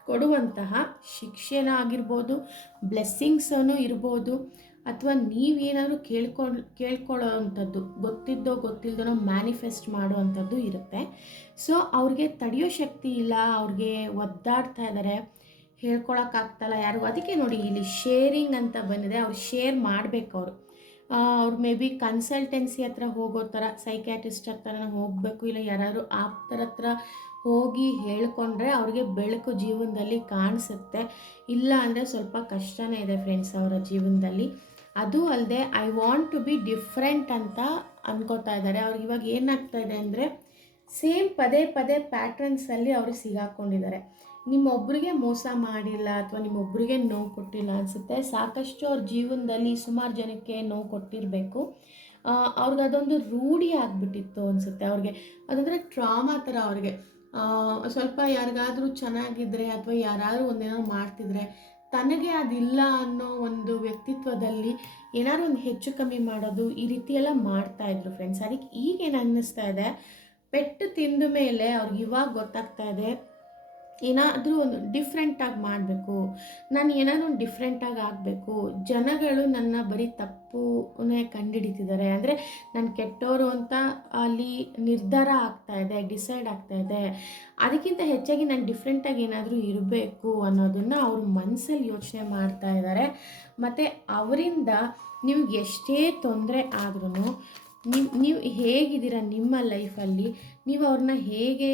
ಕೊಡುವಂತಹ ಶಿಕ್ಷೆನ ಆಗಿರ್ಬೋದು, ಬ್ಲೆಸ್ಸಿಂಗ್ಸನ್ನು ಇರ್ಬೋದು, ಅಥವಾ ನೀವೇನಾದರೂ ಕೇಳ್ಕೊಳ್ಳೋ ಅಂಥದ್ದು, ಗೊತ್ತಿದ್ದೋ ಗೊತ್ತಿಲ್ಲದೋ ಮ್ಯಾನಿಫೆಸ್ಟ್ ಮಾಡೋ ಅಂಥದ್ದು ಇರುತ್ತೆ. ಸೊ ಅವ್ರಿಗೆ ತಡೆಯೋ ಶಕ್ತಿ ಇಲ್ಲ, ಅವ್ರಿಗೆ ಒದ್ದಾಡ್ತಾ ಇದ್ದಾರೆ, ಹೇಳ್ಕೊಳಕ್ಕಾಗ್ತಲ್ಲ ಯಾರಿಗೂ. ಅದಕ್ಕೆ ನೋಡಿ ಇಲ್ಲಿ ಶೇರಿಂಗ್ ಅಂತ ಬಂದಿದೆ. ಅವ್ರು ಶೇರ್ ಮಾಡಬೇಕು. ಅವ್ರು ಮೇ ಬಿ ಕನ್ಸಲ್ಟೆನ್ಸಿ ಹತ್ರ ಹೋಗೋ ಥರ, ಸೈಕ್ಯಾಟ್ರಿಸ್ಟ್ ಹತ್ರ ಹೋಗಬೇಕು, ಇಲ್ಲ ಯಾರು ಆಪ್ತರ ಹತ್ರ ಹೋಗಿ ಹೇಳ್ಕೊಂಡ್ರೆ ಅವ್ರಿಗೆ ಬೆಳಕು ಜೀವನದಲ್ಲಿ ಕಾಣಿಸುತ್ತೆ. ಇಲ್ಲ ಅಂದರೆ ಸ್ವಲ್ಪ ಕಷ್ಟನೇ ಇದೆ ಫ್ರೆಂಡ್ಸ್ ಅವರ ಜೀವನದಲ್ಲಿ. ಅದು ಅಲ್ಲದೆ I want to be different ಅಂತ ಅನ್ಕೋತಾ ಇದ್ದಾರೆ. ಅವ್ರಿಗೆ ಇವಾಗ ಏನಾಗ್ತಾ ಇದೆ ಅಂದರೆ ಸೇಮ್ ಪದೇ ಪ್ಯಾಟ್ರನ್ಸಲ್ಲಿ ಅವರು ಸಿಗಾಕೊಂಡಿದ್ದಾರೆ. ನಿಮ್ಮೊಬ್ಬರಿಗೆ ಮೋಸ ಮಾಡಿಲ್ಲ ಅಥವಾ ನಿಮ್ಮೊಬ್ಬರಿಗೆ ನೋವು ಕೊಟ್ಟಿಲ್ಲ ಅನಿಸುತ್ತೆ. ಸಾಕಷ್ಟು ಅವ್ರ ಜೀವನದಲ್ಲಿ ಸುಮಾರು ಜನಕ್ಕೆ ನೋವು ಕೊಟ್ಟಿರಬೇಕು. ಅವ್ರಿಗೆ ಅದೊಂದು ರೂಢಿ ಆಗಿಬಿಟ್ಟಿತ್ತು ಅನಿಸುತ್ತೆ. ಅವ್ರಿಗೆ ಅದಂದರೆ ಟ್ರಾಮಾ ಥರ. ಅವ್ರಿಗೆ ಸ್ವಲ್ಪ ಯಾರಿಗಾದರೂ ಚೆನ್ನಾಗಿದ್ದರೆ ಅಥವಾ ಯಾರಾದರೂ ಒಂದೇನೋ ಮಾಡ್ತಿದ್ರೆ ತನಗೆ ಅದಿಲ್ಲ ಅನ್ನೋ ಒಂದು ವ್ಯಕ್ತಿತ್ವದಲ್ಲಿ ಏನಾದ್ರು ಒಂದು ಹೆಚ್ಚು ಕಮ್ಮಿ ಮಾಡೋದು ಈ ರೀತಿ ಎಲ್ಲ ಮಾಡ್ತಾಯಿದ್ರು ಫ್ರೆಂಡ್ಸ್. ಅದಕ್ಕೆ ಈಗೇನು ಅನ್ನಿಸ್ತಾ ಇದೆ, ಪೆಟ್ಟು ತಿಂದ ಮೇಲೆ ಅವ್ರಿಗೆ ಇವಾಗ ಗೊತ್ತಾಗ್ತಾ ಇದೆ, ಏನಾದರೂ ಒಂದು ಡಿಫ್ರೆಂಟಾಗಿ ಮಾಡಬೇಕು, ನಾನು ಏನಾದರೂ ಒಂದು ಡಿಫ್ರೆಂಟಾಗಿ ಆಗಬೇಕು. ಜನಗಳು ನನ್ನ ಬರೀ ತಪ್ಪುನೇ ಕಂಡುಹಿಡಿತಿದ್ದಾರೆ, ಅಂದರೆ ನಾನು ಕೆಟ್ಟೋರು ಅಂತ ಅಲ್ಲಿ ನಿರ್ಧಾರ ಆಗ್ತಾಯಿದೆ, ಡಿಸೈಡ್ ಆಗ್ತಾಯಿದೆ. ಅದಕ್ಕಿಂತ ಹೆಚ್ಚಾಗಿ ನಾನು ಡಿಫ್ರೆಂಟಾಗಿ ಏನಾದರೂ ಇರಬೇಕು ಅನ್ನೋದನ್ನು ಅವರು ಮನಸ್ಸಲ್ಲಿ ಯೋಚನೆ ಮಾಡ್ತಾ ಇದ್ದಾರೆ. ಮತ್ತು ಅವರಿಂದ ನೀವು ಎಷ್ಟೇ ತೊಂದರೆ ಆದ್ರೂ ನೀವು ಹೇಗಿದ್ದೀರ ನಿಮ್ಮ ಲೈಫಲ್ಲಿ, ನೀವು ಅವ್ರನ್ನ ಹೇಗೆ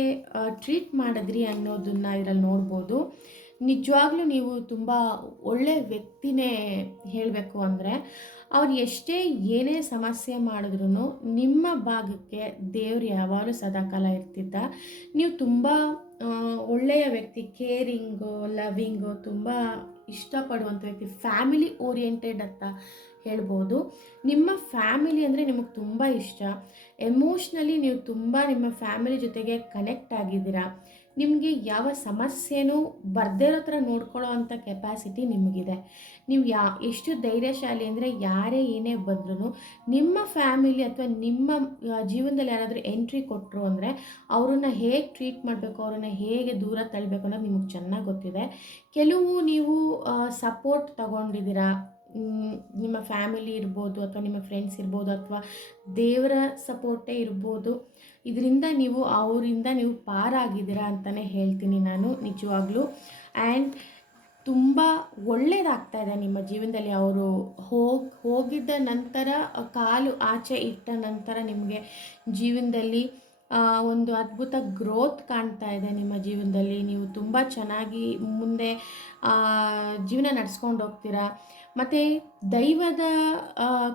ಟ್ರೀಟ್ ಮಾಡಿದ್ರಿ ಅನ್ನೋದನ್ನು ಇದರಲ್ಲಿ ನೋಡ್ಬೋದು. ನಿಜವಾಗ್ಲೂ ನೀವು ತುಂಬ ಒಳ್ಳೆಯ ವ್ಯಕ್ತಿನೇ ಹೇಳಬೇಕು. ಅಂದರೆ ಅವ್ರು ಎಷ್ಟೇ ಏನೇ ಸಮಸ್ಯೆ ಮಾಡಿದ್ರೂ ನಿಮ್ಮ ಭಾಗಕ್ಕೆ ದೇವ್ರು ಯಾವಾಗಲೂ ಸದಾಕಾಲ ಇರ್ತಿದ್ದ. ನೀವು ತುಂಬ ಒಳ್ಳೆಯ ವ್ಯಕ್ತಿ, ಕೇರಿಂಗು, ಲವಿಂಗು, ತುಂಬ ಇಷ್ಟಪಡುವಂಥ ವ್ಯಕ್ತಿ, ಫ್ಯಾಮಿಲಿ ಓರಿಯೆಂಟೆಡ್ ಅಂತ ಹೇಳ್ಬೋದು. ನಿಮ್ಮ ಫ್ಯಾಮಿಲಿ ಅಂದರೆ ನಿಮಗೆ ತುಂಬ ಇಷ್ಟ, ಎಮೋಷ್ನಲಿ ನೀವು ತುಂಬ ನಿಮ್ಮ ಫ್ಯಾಮಿಲಿ ಜೊತೆಗೆ ಕನೆಕ್ಟ್ ಆಗಿದ್ದೀರಾ. ನಿಮಗೆ ಯಾವ ಸಮಸ್ಯೆನೂ ಬರ್ದೇ ಇರೋ ಥರ ನೋಡ್ಕೊಳ್ಳೋ ಅಂಥ ಕೆಪಾಸಿಟಿ ನಿಮಗಿದೆ. ನೀವು ಎಷ್ಟು ಧೈರ್ಯಶಾಲಿ ಅಂದರೆ ಯಾರೇ ಏನೇ ಬಂದ್ರೂ ನಿಮ್ಮ ಫ್ಯಾಮಿಲಿ ಅಥವಾ ನಿಮ್ಮ ಜೀವನದಲ್ಲಿ ಯಾರಾದರೂ ಎಂಟ್ರಿ ಕೊಟ್ಟರು ಅಂದರೆ ಅವ್ರನ್ನ ಹೇಗೆ ಟ್ರೀಟ್ ಮಾಡಬೇಕು, ಅವ್ರನ್ನ ಹೇಗೆ ದೂರ ತಳ್ಳಬೇಕು ಅನ್ನೋದು ನಿಮಗೆ ಚೆನ್ನಾಗಿ ಗೊತ್ತಿದೆ. ಕೆಲವು ನೀವು ಸಪೋರ್ಟ್ ತಗೊಂಡಿದ್ದೀರಾ, ನಿಮ್ಮ ಫ್ಯಾಮಿಲಿ ಇರ್ಬೋದು ಅಥವಾ ನಿಮ್ಮ ಫ್ರೆಂಡ್ಸ್ ಇರ್ಬೋದು ಅಥವಾ ದೇವರ ಸಪೋರ್ಟೇ ಇರ್ಬೋದು. ಇದರಿಂದ ಅವರಿಂದ ನೀವು ಪಾರಾಗಿದ್ದೀರಾ ಅಂತಲೇ ಹೇಳ್ತೀನಿ ನಾನು ನಿಜವಾಗ್ಲೂ. ಆ್ಯಂಡ್ ತುಂಬ ಒಳ್ಳೆಯದಾಗ್ತಾಯಿದೆ ನಿಮ್ಮ ಜೀವನದಲ್ಲಿ. ಅವರು ಹೋಗಿದ್ದ ನಂತರ, ಕಾಲು ಆಚೆ ಇಟ್ಟ ನಂತರ ನಿಮಗೆ ಜೀವನದಲ್ಲಿ ಒಂದು ಅದ್ಭುತ ಗ್ರೋತ್ ಕಾಣ್ತಾ ಇದೆ ನಿಮ್ಮ ಜೀವನದಲ್ಲಿ. ನೀವು ತುಂಬ ಚೆನ್ನಾಗಿ ಮುಂದೆ ಜೀವನ ನಡೆಸ್ಕೊಂಡು ಹೋಗ್ತೀರಾ. ಮತ್ತು ದೈವದ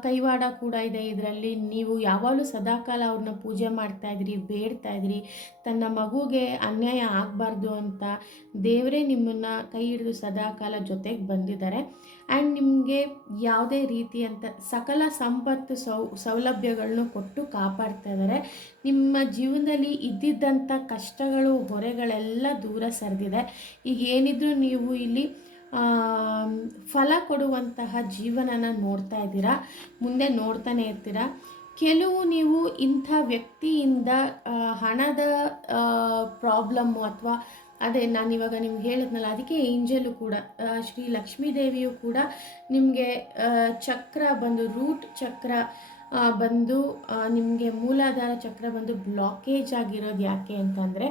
ಕೈವಾಡ ಕೂಡ ಇದೆ ಇದರಲ್ಲಿ. ನೀವು ಯಾವಾಗಲೂ ಸದಾಕಾಲ ಅವ್ರನ್ನ ಪೂಜೆ ಮಾಡ್ತಾಯಿದ್ರಿ, ಬೇಡ್ತಾಯಿದ್ರಿ, ತನ್ನ ಮಗುಗೆ ಅನ್ಯಾಯ ಆಗಬಾರ್ದು ಅಂತ ದೇವರೇ ನಿಮ್ಮನ್ನು ಕೈ ಹಿಡಿದು ಸದಾಕಾಲ ಜೊತೆಗೆ ಬಂದಿದ್ದಾರೆ. ಆ್ಯಂಡ್ ನಿಮಗೆ ಯಾವುದೇ ರೀತಿಯಂಥ ಸಕಲ ಸಂಪತ್ತು ಸೌಲಭ್ಯಗಳನ್ನು ಕೊಟ್ಟು ಕಾಪಾಡ್ತಾ ಇದ್ದಾರೆ. ನಿಮ್ಮ ಜೀವನದಲ್ಲಿ ಇದ್ದಿದ್ದಂಥ ಕಷ್ಟಗಳು, ಹೊರೆಗಳೆಲ್ಲ ದೂರ ಸರಿದಿದೆ. ಈಗ ಏನಿದ್ರೂ ನೀವು ಇಲ್ಲಿ ಫಲ ಕೊಡುವಂತಹ ಜೀವನನ ನೋಡ್ತಾ ಇದ್ದೀರಾ, ಮುಂದೆ ನೋಡ್ತಾನೆ ಇರ್ತೀರ. ಕೆಲವು ನೀವು ಇಂಥ ವ್ಯಕ್ತಿಯಿಂದ ಹಣದ ಪ್ರಾಬ್ಲಮ್ಮು ಅಥವಾ ಅದೇ ನಾನಿವಾಗ ನಿಮ್ಗೆ ಹೇಳಿದ್ನಲ್ಲ, ಅದಕ್ಕೆ ಏಂಜಲು ಕೂಡ ಶ್ರೀ ಲಕ್ಷ್ಮೀ ದೇವಿಯು ಕೂಡ ನಿಮಗೆ ಚಕ್ರ ಬಂದು, ರೂಟ್ ಚಕ್ರ ಬಂದು, ನಿಮಗೆ ಮೂಲಾಧಾರ ಚಕ್ರ ಬಂದು ಬ್ಲಾಕೇಜ್ ಆಗಿರೋದು ಯಾಕೆ ಅಂತಂದರೆ,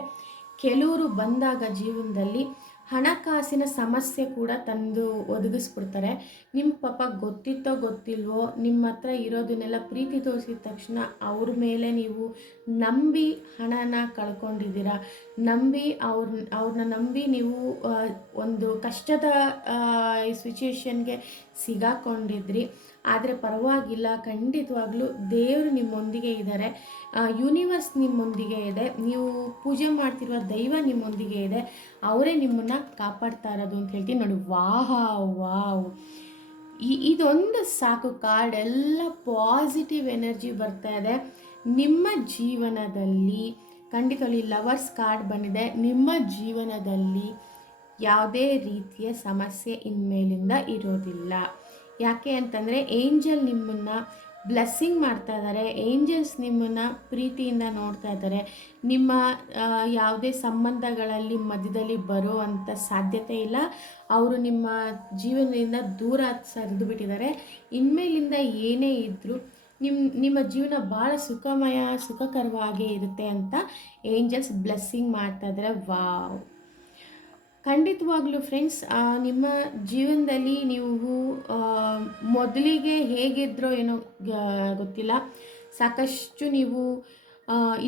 ಕೆಲವರು ಬಂದಾಗ ಜೀವನದಲ್ಲಿ ಹಣಕಾಸಿನ ಸಮಸ್ಯೆ ಕೂಡ ತಂದು ಒದಗಿಸ್ಬಿಡ್ತಾರೆ. ನಿಮ್ಮ ಪಾಪ ಗೊತ್ತಿತ್ತೋ ಗೊತ್ತಿಲ್ವೋ ನಿಮ್ಮ ಹತ್ರ ಇರೋದನ್ನೆಲ್ಲ ಪ್ರೀತಿ ತೋರಿಸಿದ ತಕ್ಷಣ ಅವ್ರ ಮೇಲೆ ನೀವು ನಂಬಿ ಹಣನ ಕಳ್ಕೊಂಡಿದ್ದೀರ. ಅವ್ರನ್ನ ನಂಬಿ ನೀವು ಒಂದು ಕಷ್ಟದ ಸಿಚುವೇಶನ್ಗೆ ಸಿಗಾಕೊಂಡಿದ್ರಿ. ಆದರೆ ಪರವಾಗಿಲ್ಲ, ಖಂಡಿತವಾಗ್ಲೂ ದೇವರು ನಿಮ್ಮೊಂದಿಗೆ ಇದ್ದಾರೆ, ಯೂನಿವರ್ಸ್ ನಿಮ್ಮೊಂದಿಗೆ ಇದೆ, ನೀವು ಪೂಜೆ ಮಾಡ್ತಿರುವ ದೈವ ನಿಮ್ಮೊಂದಿಗೆ ಇದೆ, ಅವರೇ ನಿಮ್ಮನ್ನು ಕಾಪಾಡ್ತಾ ಇರೋದು ಅಂತ ಹೇಳ್ತೀನಿ ನೋಡಿ. ವಾವ್, ಇದೊಂದು ಸಾಕು ಕಾರ್ಡ್, ಎಲ್ಲ ಪಾಸಿಟಿವ್ ಎನರ್ಜಿ ಬರ್ತಾ ಇದೆ ನಿಮ್ಮ ಜೀವನದಲ್ಲಿ. ಖಂಡಿತವಾಗಿ ಲವರ್ಸ್ ಕಾರ್ಡ್ ಬಂದಿದೆ. ನಿಮ್ಮ ಜೀವನದಲ್ಲಿ ಯಾವುದೇ ರೀತಿಯ ಸಮಸ್ಯೆ ಇನ್ಮೇಲಿಂದ ಇರೋದಿಲ್ಲ. ಯಾಕೆ ಅಂತಂದರೆ ಏಂಜಲ್ ನಿಮ್ಮನ್ನು ಬ್ಲೆಸ್ಸಿಂಗ್ ಮಾಡ್ತಾ ಇದ್ದಾರೆ. ಏಂಜಲ್ಸ್ ನಿಮ್ಮನ್ನು ಪ್ರೀತಿಯಿಂದ ನೋಡ್ತಾ ಇದ್ದಾರೆ. ನಿಮ್ಮ ಯಾವುದೇ ಸಂಬಂಧಗಳಲ್ಲಿ ಮಧ್ಯದಲ್ಲಿ ಬರುವಂಥ ಸಾಧ್ಯತೆ ಇಲ್ಲ. ಅವರು ನಿಮ್ಮ ಜೀವನದಿಂದ ದೂರ ಸರಿದು ಬಿಟ್ಟಿದ್ದಾರೆ. ಇನ್ಮೇಲಿಂದ ಏನೇ ಇದ್ದರೂ ನಿಮ್ಮ ಜೀವನ ಭಾಳ ಸುಖಕರವಾಗೇ ಇರುತ್ತೆ ಅಂತ ಏಂಜಲ್ಸ್ ಬ್ಲೆಸ್ಸಿಂಗ್ ಮಾಡ್ತಾ ಇದ್ದಾರೆ. ವಾವ್, ಖಂಡಿತವಾಗ್ಲೂ ಫ್ರೆಂಡ್ಸ್, ನಿಮ್ಮ ಜೀವನದಲ್ಲಿ ನೀವು ಮೊದಲಿಗೆ ಹೇಗಿದ್ರೋ ಏನೋ ಗೊತ್ತಿಲ್ಲ, ಸಾಕಷ್ಟು ನೀವು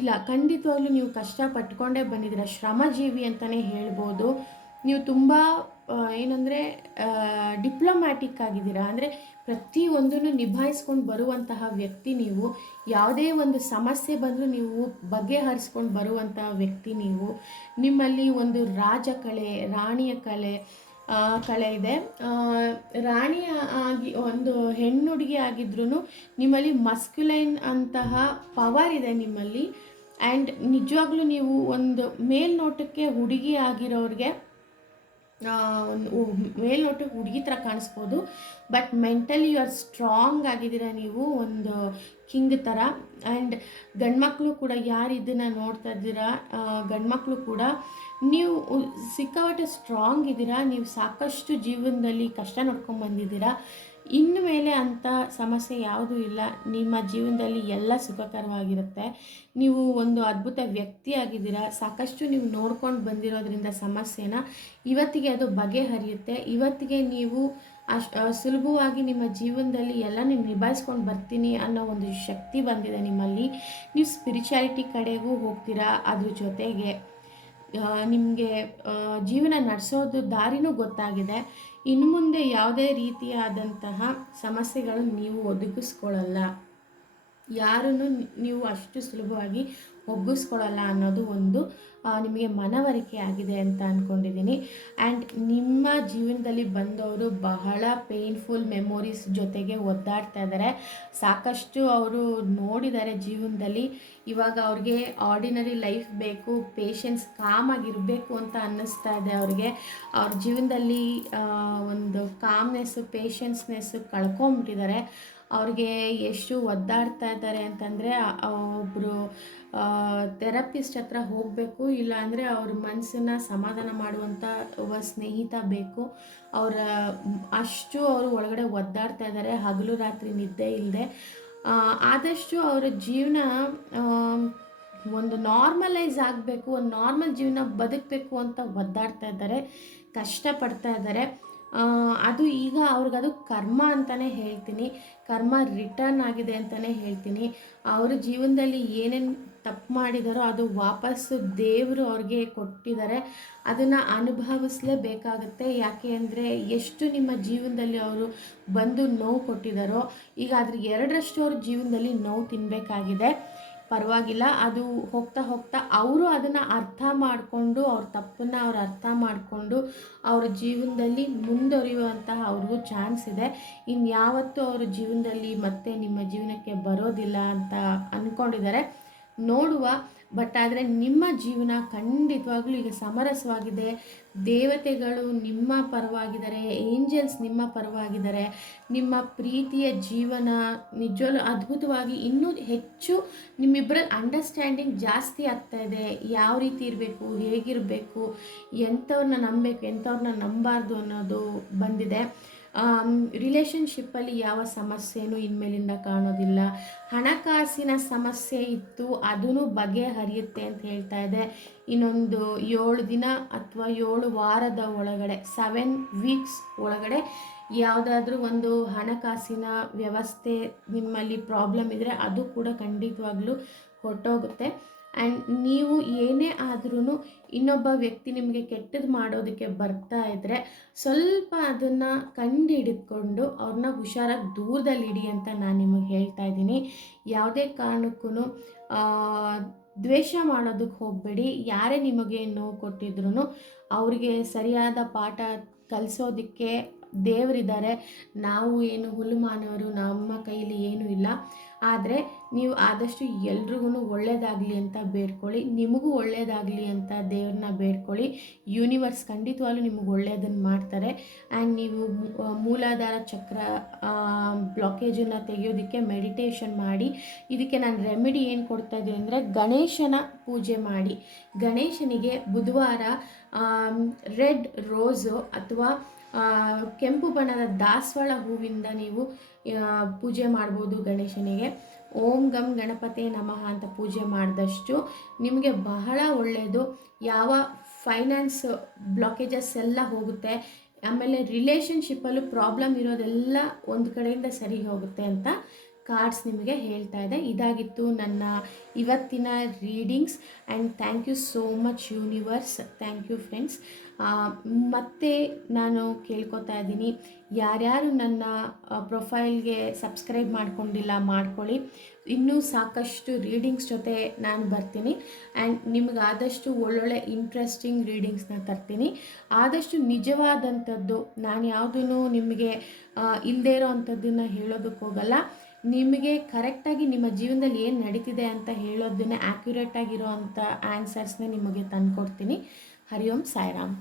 ಇಲ್ಲ, ಖಂಡಿತವಾಗ್ಲೂ ನೀವು ಕಷ್ಟಪಟ್ಕೊಂಡೇ ಬಂದಿದ್ದೀರ, ಶ್ರಮಜೀವಿ ಅಂತಲೇ ಹೇಳ್ಬೋದು. ನೀವು ತುಂಬ ಏನಂದರೆ ಡಿಪ್ಲೊಮ್ಯಾಟಿಕ್ ಆಗಿದ್ದೀರಾ. ಅಂದರೆ ಪ್ರತಿಯೊಂದನ್ನು ನಿಭಾಯಿಸ್ಕೊಂಡು ಬರುವಂತಹ ವ್ಯಕ್ತಿ ನೀವು. ಯಾವುದೇ ಒಂದು ಸಮಸ್ಯೆ ಬಂದರೂ ನೀವು ಬಗೆಹರಿಸ್ಕೊಂಡು ಬರುವಂತಹ ವ್ಯಕ್ತಿ ನೀವು. ನಿಮ್ಮಲ್ಲಿ ಒಂದು ರಾಣಿಯ ಕಳೆ ಇದೆ. ರಾಣಿ ಆಗಿ ಒಂದು ಹೆಣ್ಣು ಹುಡುಗಿ ಆಗಿದ್ರೂ ನಿಮ್ಮಲ್ಲಿ ಮಸ್ಕ್ಯುಲೈನ್ ಅಂತಹ ಪವರ್ ಇದೆ ನಿಮ್ಮಲ್ಲಿ. ಆ್ಯಂಡ್ ನಿಜವಾಗ್ಲೂ ನೀವು ಒಂದು ಮೇಲ್ನೋಟಕ್ಕೆ ಹುಡುಗಿ ಆಗಿರೋರಿಗೆ ಒಂದು ಮೇಲ್ನೋಟಕ್ಕೆ ಹುಡುಗಿ ಥರ ಕಾಣಿಸ್ಬೋದು, but mentally you are strong ಆಗಿದ್ದೀರಾ ನೀವು, ಒಂದು ಕಿಂಗ್ ಥರ. ಆ್ಯಂಡ್ ಗಂಡ್ಮಕ್ಳು ಕೂಡ ಯಾರು ಇದನ್ನು ನೋಡ್ತಾ ಇದ್ದೀರಾ, ಗಂಡ್ಮಕ್ಳು ಕೂಡ ನೀವು ಸಿಕ್ಕಾಪಟ್ಟೆ ಸ್ಟ್ರಾಂಗ್ ಇದ್ದೀರಾ. ನೀವು ಸಾಕಷ್ಟು ಜೀವನದಲ್ಲಿ ಕಷ್ಟ ನೋಡ್ಕೊಂಡು ಬಂದಿದ್ದೀರಾ. ಇನ್ನು ಮೇಲೆ ಅಂಥ ಸಮಸ್ಯೆ ಯಾವುದೂ ಇಲ್ಲ. ನಿಮ್ಮ ಜೀವನದಲ್ಲಿ ಎಲ್ಲ ಸುಖಕರವಾಗಿರುತ್ತೆ. ನೀವು ಒಂದು ಅದ್ಭುತ ವ್ಯಕ್ತಿಯಾಗಿದ್ದೀರಾ. ಸಾಕಷ್ಟು ನೀವು ನೋಡ್ಕೊಂಡು ಬಂದಿರೋದ್ರಿಂದ ಸಮಸ್ಯೆನ ಇವತ್ತಿಗೆ ಅದು ಬಗೆಹರಿಯುತ್ತೆ. ಇವತ್ತಿಗೆ ನೀವು ಸುಲಭವಾಗಿ ನಿಮ್ಮ ಜೀವನದಲ್ಲಿ ಎಲ್ಲ ನೀವು ನಿಭಾಯಿಸ್ಕೊಂಡು ಬರ್ತೀನಿ ಅನ್ನೋ ಒಂದು ಶಕ್ತಿ ಬಂದಿದೆ ನಿಮ್ಮಲ್ಲಿ. ನೀವು ಸ್ಪಿರಿಚುಯಾಲಿಟಿ ಕಡೆಗೂ ಹೋಗ್ತೀರಾ. ಅದ್ರ ಜೊತೆಗೆ ನಿಮಗೆ ಜೀವನ ನಡೆಸೋದು ದಾರಿನೂ ಗೊತ್ತಾಗಿದೆ. ಇನ್ನು ಮುಂದೆ ಯಾವುದೇ ರೀತಿಯಾದಂತಹ ಸಮಸ್ಯೆಗಳು ನೀವು ಒದಗಿಸ್ಕೊಳ್ಳಲ್ಲ, ಯಾರನ್ನು ನೀವು ಅಷ್ಟು ಸುಲಭವಾಗಿ ಒಗ್ಗಿಸ್ಕೊಳ್ಳಲ್ಲ ಅನ್ನೋದು ಒಂದು ನಿಮಗೆ ಮನವರಿಕೆ ಆಗಿದೆ ಅಂತ ಅಂದ್ಕೊಂಡಿದ್ದೀನಿ. ಆ್ಯಂಡ್ ನಿಮ್ಮ ಜೀವನದಲ್ಲಿ ಬಂದವರು ಬಹಳ ಪೇನ್ಫುಲ್ ಮೆಮೊರೀಸ್ ಜೊತೆಗೆ ಒದ್ದಾಡ್ತಾ ಇದ್ದಾರೆ. ಸಾಕಷ್ಟು ಅವರು ನೋಡಿದ್ದಾರೆ ಜೀವನದಲ್ಲಿ. ಇವಾಗ ಅವ್ರಿಗೆ ಆರ್ಡಿನರಿ ಲೈಫ್ ಬೇಕು, ಪೇಷನ್ಸ್ ಕಾಮಾಗಿರಬೇಕು ಅಂತ ಅನ್ನಿಸ್ತಾ ಇದೆ ಅವ್ರಿಗೆ. ಅವ್ರ ಜೀವನದಲ್ಲಿ ಒಂದು ಕಾಮ್ನೆಸ್ಸು, ಪೇಷನ್ಸ್ನೆಸ್ಸು ಕಳ್ಕೊಂಬಿಟ್ಟಿದ್ದಾರೆ. ಅವ್ರಿಗೆ ಎಷ್ಟು ಒದ್ದಾಡ್ತಾ ಇದ್ದಾರೆ ಅಂತಂದರೆ, ಒಬ್ಬರು ಥೆರಪಿಸ್ಟ್ ಹತ್ರ ಹೋಗಬೇಕು, ಇಲ್ಲಾಂದರೆ ಅವ್ರ ಮನಸ್ಸನ್ನು ಸಮಾಧಾನ ಮಾಡುವಂಥ ಒಬ್ಬ ಸ್ನೇಹಿತ ಬೇಕು. ಅಷ್ಟು ಅವರು ಒಳಗಡೆ ಒದ್ದಾಡ್ತಾ ಇದ್ದಾರೆ, ಹಗಲು ರಾತ್ರಿ ನಿದ್ದೆ ಇಲ್ಲದೆ. ಆದಷ್ಟು ಅವರ ಜೀವನ ಒಂದು ನಾರ್ಮಲೈಸ್ ಆಗಬೇಕು, ಒಂದು ನಾರ್ಮಲ್ ಜೀವನ ಬದುಕಬೇಕು ಅಂತ ಒದ್ದಾಡ್ತಾ ಇದ್ದಾರೆ, ಕಷ್ಟಪಡ್ತಾ ಇದ್ದಾರೆ. ಅದು ಈಗ ಅವ್ರಿಗದು ಕರ್ಮ ಅಂತಲೇ ಹೇಳ್ತೀನಿ, ಕರ್ಮ ರಿಟರ್ನ್ ಆಗಿದೆ ಅಂತಲೇ ಹೇಳ್ತೀನಿ. ಅವ್ರ ಜೀವನದಲ್ಲಿ ಏನೇನು ತಪ್ಪು ಮಾಡಿದಾರೋ ಅದು ವಾಪಸ್ಸು ದೇವರು ಅವ್ರಿಗೆ ಕೊಟ್ಟಿದ್ದಾರೆ. ಅದನ್ನು ಅನುಭವಿಸಲೇಬೇಕಾಗುತ್ತೆ. ಯಾಕೆ ಅಂದರೆ ಎಷ್ಟು ನಿಮ್ಮ ಜೀವನದಲ್ಲಿ ಅವರು ಬಂದು ನೋವು ಕೊಟ್ಟಿದ್ದಾರೋ, ಈಗ ಅದ್ರ 2ರಷ್ಟು ಅವ್ರ ಜೀವನದಲ್ಲಿ ನೋವು ತಿನ್ನಬೇಕಾಗಿದೆ. ಪರವಾಗಿಲ್ಲ, ಅದು ಹೋಗ್ತಾ ಹೋಗ್ತಾ ಅವರು ಅದನ್ನು ಅರ್ಥ ಮಾಡಿಕೊಂಡು, ಅವ್ರ ತಪ್ಪನ್ನು ಅವ್ರು ಅರ್ಥ ಮಾಡಿಕೊಂಡು ಅವ್ರ ಜೀವನದಲ್ಲಿ ಮುಂದುವರಿಯುವಂತಹ ಅವ್ರಿಗೂ ಚಾನ್ಸ್ ಇದೆ. ಇನ್ಯಾವತ್ತೂ ಅವ್ರ ಜೀವನದಲ್ಲಿ ಮತ್ತೆ ನಿಮ್ಮ ಜೀವನಕ್ಕೆ ಬರೋದಿಲ್ಲ ಅಂತ ಅಂದ್ಕೊಂಡಿದ್ದಾರೆ. ನೋಡುವ. ಬಟ್ ಆದರೆ ನಿಮ್ಮ ಜೀವನ ಖಂಡಿತವಾಗ್ಲೂ ಈಗ ಸಮರಸವಾಗಿದೆ. ದೇವತೆಗಳು ನಿಮ್ಮ ಪರವಾಗಿದ್ದಾರೆ, ಏಂಜಲ್ಸ್ ನಿಮ್ಮ ಪರವಾಗಿದ್ದಾರೆ. ನಿಮ್ಮ ಪ್ರೀತಿಯ ಜೀವನ ನಿಜವಲ್ಲೂ ಅದ್ಭುತವಾಗಿ ಇನ್ನೂ ಹೆಚ್ಚು ನಿಮ್ಮಿಬ್ಬರಲ್ಲಿ ಅಂಡರ್ಸ್ಟ್ಯಾಂಡಿಂಗ್ ಜಾಸ್ತಿ ಆಗ್ತಾ ಇದೆ. ಯಾವ ರೀತಿ ಇರಬೇಕು, ಹೇಗಿರಬೇಕು, ಎಂಥವ್ರನ್ನ ನಂಬಬೇಕು, ಎಂಥವ್ರನ್ನ ನಂಬಾರ್ದು ಅನ್ನೋದು ಬಂದಿದೆ. ರಿಲೇಷನ್ಶಿಪ್ಪಲ್ಲಿ ಯಾವ ಸಮಸ್ಯೆನೂ ಇನ್ಮೇಲಿಂದ ಕಾಣೋದಿಲ್ಲ. ಹಣಕಾಸಿನ ಸಮಸ್ಯೆ ಇತ್ತು, ಅದೂ ಬಗೆಹರಿಯುತ್ತೆ ಅಂತ ಹೇಳ್ತಾ ಇದೆ. ಇನ್ನೊಂದು 7 ದಿನ ಅಥವಾ 7 ವಾರದ ಒಳಗಡೆ, 7 ವೀಕ್ಸ್ ಒಳಗಡೆ ಯಾವುದಾದ್ರೂ ಒಂದು ಹಣಕಾಸಿನ ವ್ಯವಸ್ಥೆ ನಿಮ್ಮಲ್ಲಿ ಪ್ರಾಬ್ಲಮ್ ಇದ್ದರೆ ಅದು ಕೂಡ ಖಂಡಿತವಾಗ್ಲೂ ಹೊರಟೋಗುತ್ತೆ. ಆ್ಯಂಡ್ ನೀವು ಏನೇ ಆದ್ರೂ ಇನ್ನೊಬ್ಬ ವ್ಯಕ್ತಿ ನಿಮಗೆ ಕೆಟ್ಟದ್ದು ಮಾಡೋದಕ್ಕೆ ಬರ್ತಾ ಇದ್ದರೆ ಸ್ವಲ್ಪ ಅದನ್ನು ಕಂಡು ಹಿಡಿದುಕೊಂಡು ಅವ್ರನ್ನ ಹುಷಾರಾಗಿ ದೂರದಲ್ಲಿಡಿ ಅಂತ ನಾನು ನಿಮಗೆ ಹೇಳ್ತಾ ಇದ್ದೀನಿ. ಯಾವುದೇ ಕಾರಣಕ್ಕೂ ದ್ವೇಷ ಮಾಡೋದಕ್ಕೆ ಹೋಗಬೇಡಿ. ಯಾರೇ ನಿಮಗೆ ನೋವು ಕೊಟ್ಟಿದ್ರು ಅವರಿಗೆ ಸರಿಯಾದ ಪಾಠ ಕಲಿಸೋದಕ್ಕೆ ದೇವರಿದ್ದಾರೆ. ನಾವು ಏನು ಹುಲ್ಲು ಮಾನವರು, ನಮ್ಮ ಕೈಲಿ ಏನೂ ಇಲ್ಲ. ಆದರೆ ನೀವು ಆದಷ್ಟು ಎಲ್ರಿಗೂ ಒಳ್ಳೆಯದಾಗಲಿ ಅಂತ ಬೇಡ್ಕೊಳ್ಳಿ, ನಿಮಗೂ ಒಳ್ಳೆಯದಾಗಲಿ ಅಂತ ದೇವ್ರನ್ನ ಬೇಡ್ಕೊಳ್ಳಿ. ಯೂನಿವರ್ಸ್ ಖಂಡಿತವಾಗ್ಲೂ ನಿಮಗೆ ಒಳ್ಳೆಯದನ್ನು ಮಾಡ್ತಾರೆ. ಆ್ಯಂಡ್ ನೀವು ಮೂಲಾಧಾರ ಚಕ್ರ ಬ್ಲಾಕೇಜನ್ನು ತೆಗೆಯೋದಕ್ಕೆ ಮೆಡಿಟೇಷನ್ ಮಾಡಿ. ಇದಕ್ಕೆ ನಾನು ರೆಮಿಡಿ ಏನು ಕೊಡ್ತಾ ಇದ್ದೀನಿ ಅಂದರೆ, ಗಣೇಶನ ಪೂಜೆ ಮಾಡಿ. ಗಣೇಶನಿಗೆ ಬುಧವಾರ ರೆಡ್ ರೋಸು ಅಥವಾ ಕೆಂಪು ಬಣ್ಣದ ದಾಸವಾಳ ಹೂವಿಂದ ನೀವು ಪೂಜೆ ಮಾಡ್ಬೋದು ಗಣೇಶನಿಗೆ. ಓಂ ಗಂ ಗಣಪತಿ ನಮಃ ಅಂತ ಪೂಜೆ ಮಾಡಿದಷ್ಟು ನಿಮಗೆ ಬಹಳ ಒಳ್ಳೆಯದು. ಯಾವ ಫೈನಾನ್ಸ್ ಬ್ಲಾಕೇಜಸ್ ಎಲ್ಲ ಹೋಗುತ್ತೆ. ಆಮೇಲೆ ರಿಲೇಷನ್ಶಿಪ್ಪಲ್ಲೂ ಪ್ರಾಬ್ಲಮ್ ಇರೋದೆಲ್ಲ ಒಂದು ಕಡೆಯಿಂದ ಸರಿ ಹೋಗುತ್ತೆ ಅಂತ ಕಾರ್ಡ್ಸ್ ನಿಮಗೆ ಹೇಳ್ತಾ ಇದೆ. ಇದಾಗಿತ್ತು ನನ್ನ ಇವತ್ತಿನ readings. And thank you so much universe. Thank you friends. ಮತ್ತೆ ನಾನು ಕೇಳ್ಕೊತಾ ಇದ್ದೀನಿ, ಯಾರ್ಯಾರು ನನ್ನ ಪ್ರೊಫೈಲ್ಗೆ ಸಬ್ಸ್ಕ್ರೈಬ್ ಮಾಡ್ಕೊಂಡಿಲ್ಲ ಮಾಡ್ಕೊಳ್ಳಿ. ಇನ್ನೂ ಸಾಕಷ್ಟು ರೀಡಿಂಗ್ಸ್ ಜೊತೆ ನಾನು ಬರ್ತೀನಿ. ಆ್ಯಂಡ್ ನಿಮ್ಗೆ ಆದಷ್ಟು ಒಳ್ಳೊಳ್ಳೆ ಇಂಟ್ರೆಸ್ಟಿಂಗ್ ರೀಡಿಂಗ್ಸ್ನ ತರ್ತೀನಿ. ಆದಷ್ಟು ನಿಜವಾದಂಥದ್ದು, ನಾನು ಯಾವುದೂ ನಿಮಗೆ ಇಲ್ಲದೇ ಇರೋ ಅಂಥದ್ದನ್ನು ಹೇಳೋದಕ್ಕೆ ಹೋಗಲ್ಲ. ನಿಮಗೆ ಕರೆಕ್ಟಾಗಿ ನಿಮ್ಮ ಜೀವನದಲ್ಲಿ ಏನು ನಡೀತಿದೆ ಅಂತ ಹೇಳೋದನ್ನೇ ಆ್ಯಕ್ಯುರೇಟಾಗಿರೋ ಅಂಥ ಆನ್ಸರ್ಸ್ನೇ ನಿಮಗೆ ತಂದುಕೊಡ್ತೀನಿ. ಹರಿ ಓಂ ಸಾಯಿರಾಮ್.